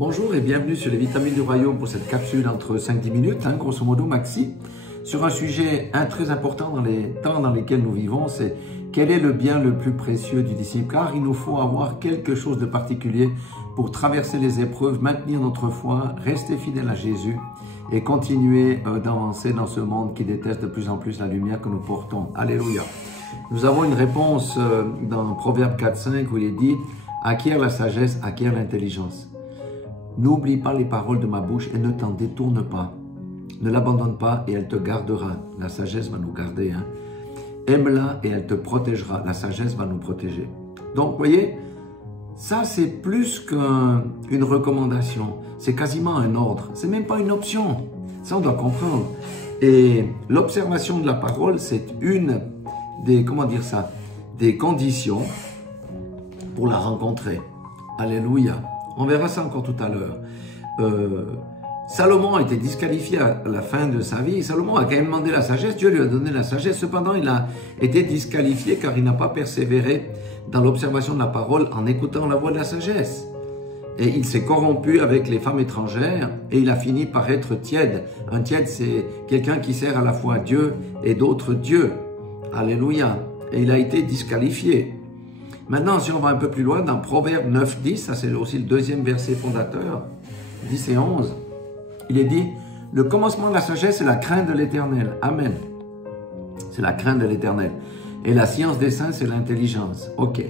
Bonjour et bienvenue sur les vitamines du royaume pour cette capsule entre 5-10 minutes, grosso modo maxi, sur un sujet très important dans les temps dans lesquels nous vivons, c'est quel est le bien le plus précieux du disciple, car il nous faut avoir quelque chose de particulier pour traverser les épreuves, maintenir notre foi, rester fidèle à Jésus et continuer d'avancer dans ce monde qui déteste de plus en plus la lumière que nous portons. Alléluia. Nous avons une réponse dans Proverbe 4-5 où il est dit « Acquiert la sagesse, acquiert l'intelligence ». N'oublie pas les paroles de ma bouche et ne t'en détourne pas. Ne l'abandonne pas et elle te gardera. La sagesse va nous garder. Aime-la et elle te protégera. La sagesse va nous protéger. Donc, vous voyez, ça c'est plus qu'une recommandation. C'est quasiment un ordre. C'est même pas une option. Ça, on doit comprendre. Et l'observation de la parole, c'est une des, des conditions pour la rencontrer. Alléluia. On verra ça encore tout à l'heure. Salomon a été disqualifié à la fin de sa vie. Salomon a quand même demandé la sagesse. Dieu lui a donné la sagesse. Cependant, il a été disqualifié car il n'a pas persévéré dans l'observation de la parole en écoutant la voix de la sagesse. Et il s'est corrompu avec les femmes étrangères et il a fini par être tiède. Un tiède, c'est quelqu'un qui sert à la fois Dieu et d'autres dieux. Alléluia. Et il a été disqualifié. Maintenant, si on va un peu plus loin, dans Proverbe 9-10, ça c'est aussi le deuxième verset fondateur, 10 et 11, il est dit, le commencement de la sagesse, c'est la crainte de l'Éternel. Amen. C'est la crainte de l'Éternel. Et la science des saints, c'est l'intelligence. Ok.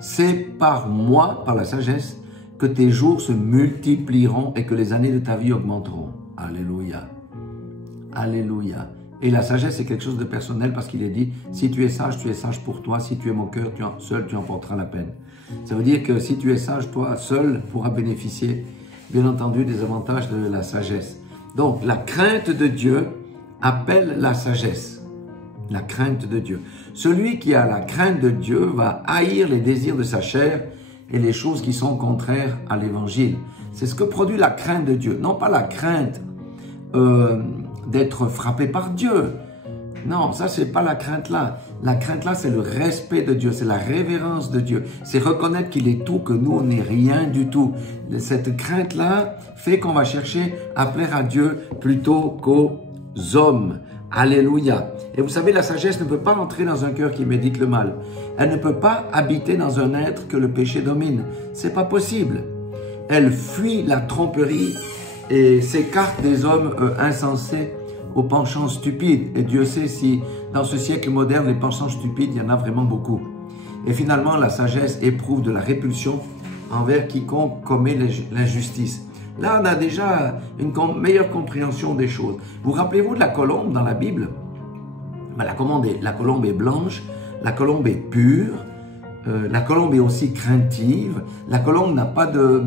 C'est par moi, par la sagesse, que tes jours se multiplieront et que les années de ta vie augmenteront. Alléluia. Alléluia. Et la sagesse, c'est quelque chose de personnel parce qu'il est dit, si tu es sage pour toi. Si tu es mon cœur, seul, tu emporteras la peine. Ça veut dire que si tu es sage, toi, seul, pourras bénéficier, bien entendu, des avantages de la sagesse. Donc, la crainte de Dieu appelle la sagesse. La crainte de Dieu. Celui qui a la crainte de Dieu va haïr les désirs de sa chair et les choses qui sont contraires à l'évangile. C'est ce que produit la crainte de Dieu. Non pas la crainte d'être frappé par Dieu. Non, ça, c'est pas la crainte là. La crainte là, c'est le respect de Dieu, c'est la révérence de Dieu. C'est reconnaître qu'il est tout, que nous, on n'est rien du tout. Cette crainte là fait qu'on va chercher à plaire à Dieu plutôt qu'aux hommes. Alléluia. Et vous savez, la sagesse ne peut pas entrer dans un cœur qui médite le mal. Elle ne peut pas habiter dans un être que le péché domine. C'est pas possible. Elle fuit la tromperie et s'écarte des hommes insensés aux penchants stupides. Et Dieu sait si dans ce siècle moderne, les penchants stupides, il y en a vraiment beaucoup. Et finalement, la sagesse éprouve de la répulsion envers quiconque commet l'injustice. Là, on a déjà une meilleure compréhension des choses. Vous rappelez-vous de la colombe dans la Bible? La colombe est blanche, la colombe est pure, la colombe est aussi craintive, la colombe n'a pas de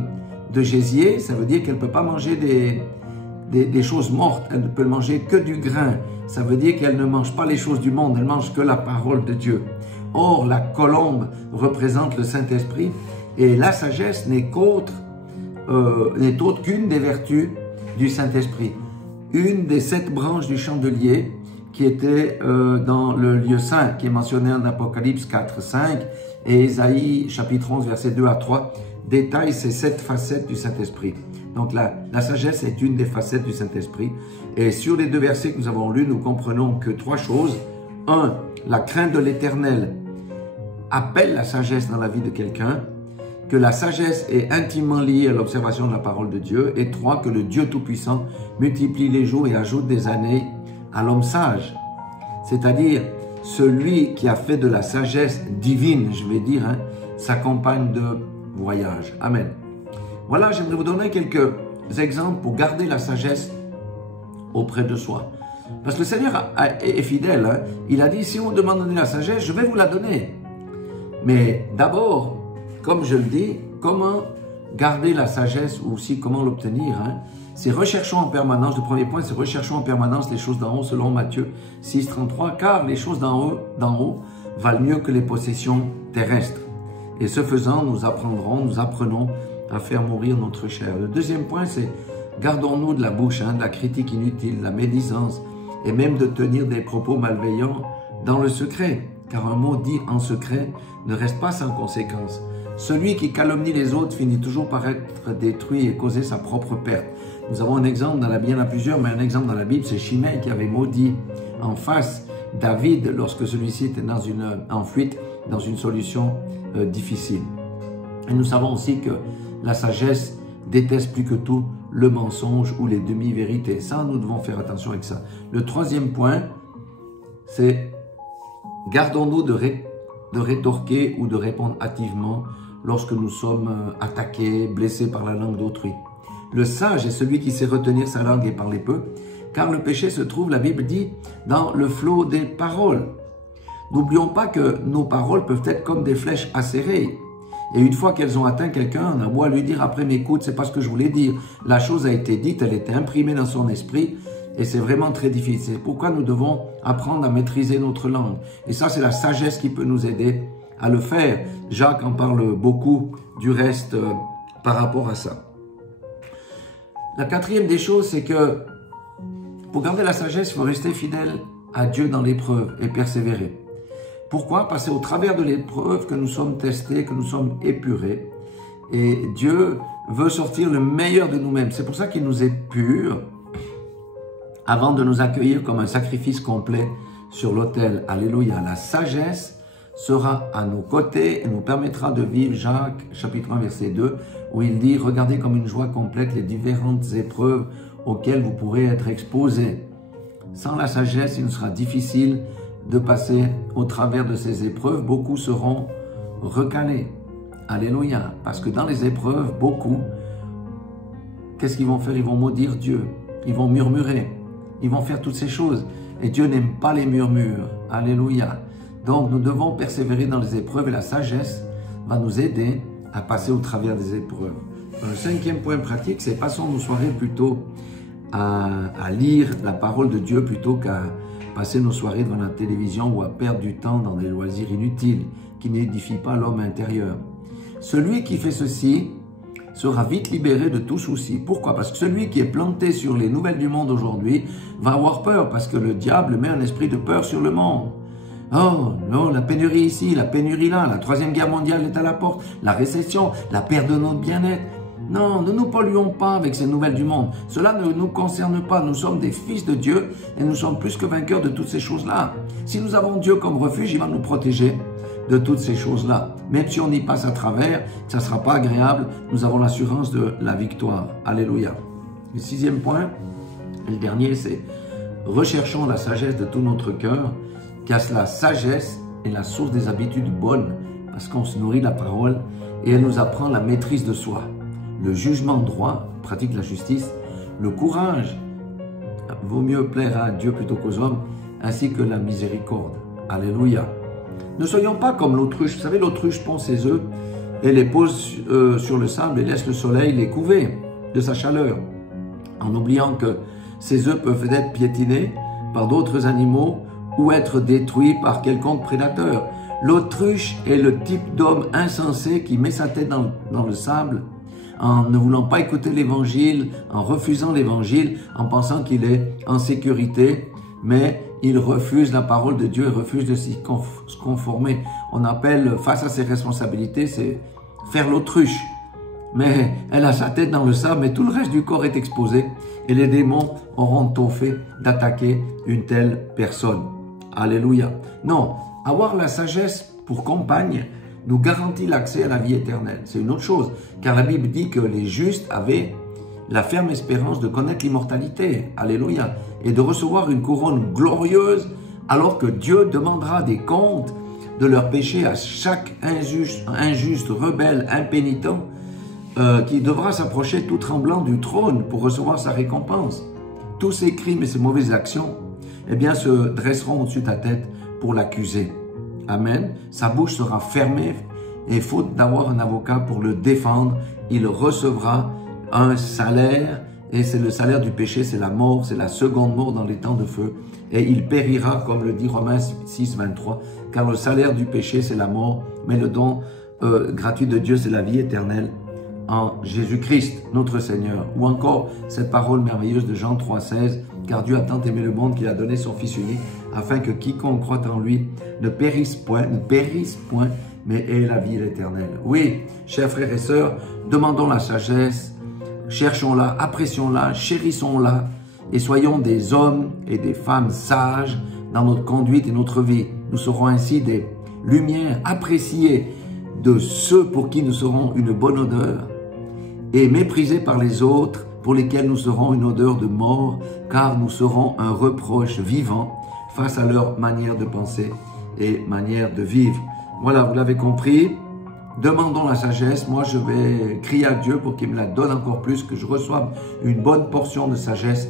gésier, ça veut dire qu'elle ne peut pas manger des choses mortes, elle ne peut manger que du grain. Ça veut dire qu'elle ne mange pas les choses du monde, elle mange que la parole de Dieu. Or, la colombe représente le Saint-Esprit et la sagesse n'est autre qu'une des vertus du Saint-Esprit. Une des 7 branches du chandelier qui était dans le lieu saint, qui est mentionné en Apocalypse 4-5 et Ésaïe chapitre 11 versets 2 à 3 détaille ces 7 facettes du Saint-Esprit. Donc la sagesse est une des facettes du Saint-Esprit. Et sur les 2 versets que nous avons lus, nous comprenons que 3 choses. 1. La crainte de l'Éternel appelle la sagesse dans la vie de quelqu'un. Que la sagesse est intimement liée à l'observation de la parole de Dieu. Et 3. Que le Dieu Tout-Puissant multiplie les jours et ajoute des années à l'homme sage. C'est-à-dire celui qui a fait de la sagesse divine, je vais dire, sa compagne de voyage. Amen. Voilà, j'aimerais vous donner quelques exemples pour garder la sagesse auprès de soi. Parce que le Seigneur est fidèle. Il a dit, si vous me demandez la sagesse, je vais vous la donner. Mais d'abord, comme je le dis, comment garder la sagesse ou aussi comment l'obtenir, c'est recherchons en permanence, le premier point, c'est recherchons en permanence les choses d'en haut, selon Matthieu 6,33, car les choses d'en haut valent mieux que les possessions terrestres. Et ce faisant, nous apprenons à faire mourir notre chair. Le deuxième point, c'est gardons-nous de la bouche, de la critique inutile, de la médisance, et même de tenir des propos malveillants dans le secret. Car un mot dit en secret ne reste pas sans conséquence. Celui qui calomnie les autres finit toujours par être détruit et causer sa propre perte. Nous avons un exemple dans la Bible, il y en a plusieurs, mais un exemple dans la Bible, c'est Shimei qui avait maudit en face David lorsque celui-ci était en fuite, dans une solution difficile. Et nous savons aussi que la sagesse déteste plus que tout le mensonge ou les demi-vérités. Ça, nous devons faire attention avec ça. Le troisième point, c'est gardons-nous de rétorquer ou de répondre hâtivement lorsque nous sommes attaqués, blessés par la langue d'autrui. Le sage est celui qui sait retenir sa langue et parler peu, car le péché se trouve, la Bible dit, dans le flot des paroles. N'oublions pas que nos paroles peuvent être comme des flèches acérées. Et une fois qu'elles ont atteint quelqu'un, on a beau à lui dire après, mais écoute, c'est pas ce que je voulais dire. La chose a été dite, elle était imprimée dans son esprit, et c'est vraiment très difficile. C'est pourquoi nous devons apprendre à maîtriser notre langue. Et ça, c'est la sagesse qui peut nous aider à le faire. Jacques en parle beaucoup du reste par rapport à ça. La quatrième des choses, c'est que pour garder la sagesse, il faut rester fidèle à Dieu dans l'épreuve et persévérer. Pourquoi? Parce que c'est au travers de l'épreuve que nous sommes testés, que nous sommes épurés. Et Dieu veut sortir le meilleur de nous-mêmes. C'est pour ça qu'il nous épure avant de nous accueillir comme un sacrifice complet sur l'autel. Alléluia. La sagesse sera à nos côtés et nous permettra de vivre, Jacques chapitre 1 verset 2, où il dit « Regardez comme une joie complète les différentes épreuves auxquelles vous pourrez être exposés. » Sans la sagesse, il nous sera difficile de passer au travers de ces épreuves. Beaucoup seront recalés. Alléluia. Parce que dans les épreuves, beaucoup, qu'est-ce qu'ils vont faire? Ils vont maudire Dieu. Ils vont murmurer. Ils vont faire toutes ces choses. Et Dieu n'aime pas les murmures. Alléluia. Donc, nous devons persévérer dans les épreuves et la sagesse va nous aider à passer au travers des épreuves. Le cinquième point pratique, c'est passons nos soirées plutôt à lire la parole de Dieu plutôt qu'à passer nos soirées devant la télévision ou à perdre du temps dans des loisirs inutiles qui n'édifient pas l'homme intérieur. Celui qui fait ceci sera vite libéré de tout souci. Pourquoi? Parce que celui qui est planté sur les nouvelles du monde aujourd'hui va avoir peur parce que le diable met un esprit de peur sur le monde. Oh non, la pénurie ici, la pénurie là, la troisième guerre mondiale est à la porte, la récession, la perte de notre bien-être. Non, ne nous polluons pas avec ces nouvelles du monde. Cela ne nous concerne pas. Nous sommes des fils de Dieu et nous sommes plus que vainqueurs de toutes ces choses-là. Si nous avons Dieu comme refuge, il va nous protéger de toutes ces choses-là. Même si on y passe à travers, ça ne sera pas agréable, nous avons l'assurance de la victoire. Alléluia. Le sixième point, et le dernier, c'est recherchons la sagesse de tout notre cœur, car la sagesse est la source des habitudes bonnes, parce qu'on se nourrit de la parole et elle nous apprend la maîtrise de soi. Le jugement droit, pratique la justice, le courage, vaut mieux plaire à Dieu plutôt qu'aux hommes, ainsi que la miséricorde. Alléluia. Ne soyons pas comme l'autruche. Vous savez, l'autruche pond ses œufs et les pose sur le sable et laisse le soleil les couver de sa chaleur, en oubliant que ces œufs peuvent être piétinés par d'autres animaux ou être détruits par quelconque prédateur. L'autruche est le type d'homme insensé qui met sa tête dans le sable en ne voulant pas écouter l'évangile, en refusant l'évangile, en pensant qu'il est en sécurité, mais il refuse la parole de Dieu et refuse de s'y conformer. On appelle, face à ses responsabilités, c'est faire l'autruche. Mais elle a sa tête dans le sable, mais tout le reste du corps est exposé et les démons auront tôt fait d'attaquer une telle personne. Alléluia. Non, avoir la sagesse pour compagne nous garantit l'accès à la vie éternelle. C'est une autre chose, car la Bible dit que les justes avaient la ferme espérance de connaître l'immortalité. Alléluia. Et de recevoir une couronne glorieuse, alors que Dieu demandera des comptes de leurs péchés à chaque injuste, rebelle, impénitent, qui devra s'approcher tout tremblant du trône pour recevoir sa récompense. Tous ses crimes et ses mauvaises actions, eh bien, se dresseront au-dessus de ta tête pour l'accuser. Amen. Sa bouche sera fermée et faute d'avoir un avocat pour le défendre, il recevra un salaire et c'est le salaire du péché, c'est la mort, c'est la seconde mort dans les temps de feu et il périra comme le dit Romains 6, 23, car le salaire du péché c'est la mort, mais le don gratuit de Dieu c'est la vie éternelle en Jésus-Christ, notre Seigneur. Ou encore cette parole merveilleuse de Jean 3, 16, car Dieu a tant aimé le monde qu'il a donné son Fils unique, afin que quiconque croit en lui ne périsse point, mais aie la vie éternelle. Oui, chers frères et sœurs, demandons la sagesse, cherchons-la, apprécions-la, chérissons-la, et soyons des hommes et des femmes sages dans notre conduite et notre vie. Nous serons ainsi des lumières appréciées de ceux pour qui nous serons une bonne odeur et méprisés par les autres pour lesquels nous serons une odeur de mort, car nous serons un reproche vivant face à leur manière de penser et manière de vivre. Voilà, vous l'avez compris. Demandons la sagesse. Moi, je vais crier à Dieu pour qu'il me la donne encore plus, que je reçoive une bonne portion de sagesse,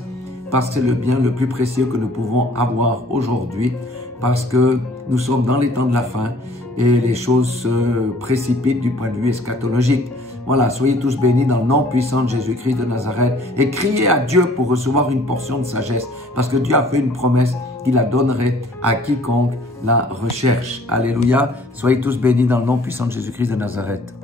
parce que c'est le bien le plus précieux que nous pouvons avoir aujourd'hui, parce que nous sommes dans les temps de la fin et les choses se précipitent du point de vue eschatologique. Voilà, soyez tous bénis dans le nom puissant de Jésus-Christ de Nazareth et criez à Dieu pour recevoir une portion de sagesse, parce que Dieu a fait une promesse qu'il la donnerait à quiconque la recherche. Alléluia, soyez tous bénis dans le nom puissant de Jésus-Christ de Nazareth.